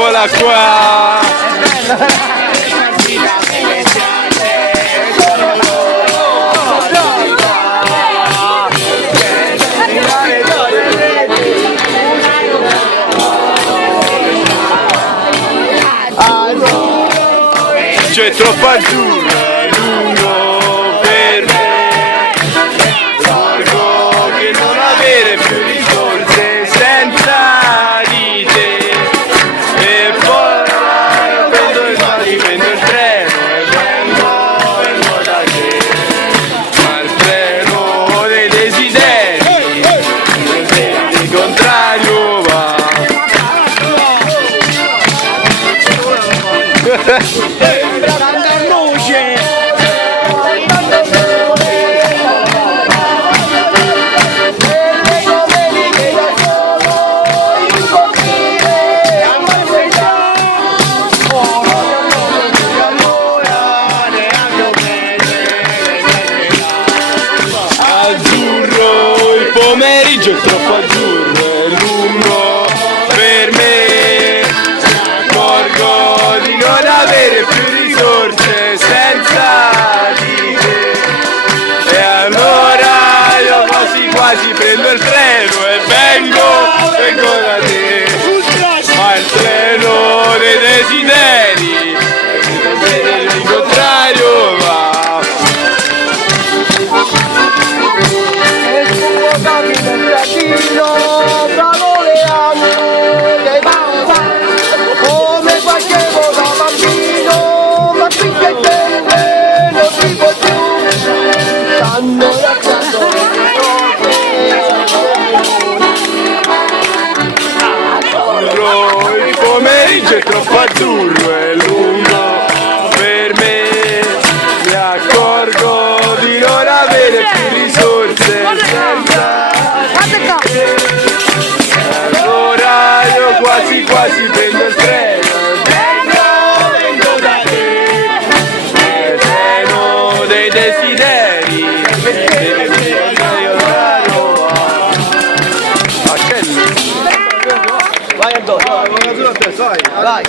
eccola qua. C'è troppo azzurro, è lungo per me. Largo che non avere più risorse senza di te. E poi prendo il treno e vengo da te. Ma il treno dei desideri, il contrario va. Azzurro, il pomeriggio è troppo azzurro, è lungo per me. Mi accorgo di non avere più risorse senza di te. E allora io quasi prendo il treno e vengo da te. Ma il treno dei desideri, il contrario va. Come facevo da bambino, ma qui che tende non si può più. Stanno lasciando le Azzurro, il pomeriggio è troppo azzurro, è lungo per me. Mi accorgo di non avere più risorse senza di te. Allora io quasi prendo il treno e vengo da te. Il treno dei desideri, io la Roma. Vai Antonio, vai. Vai.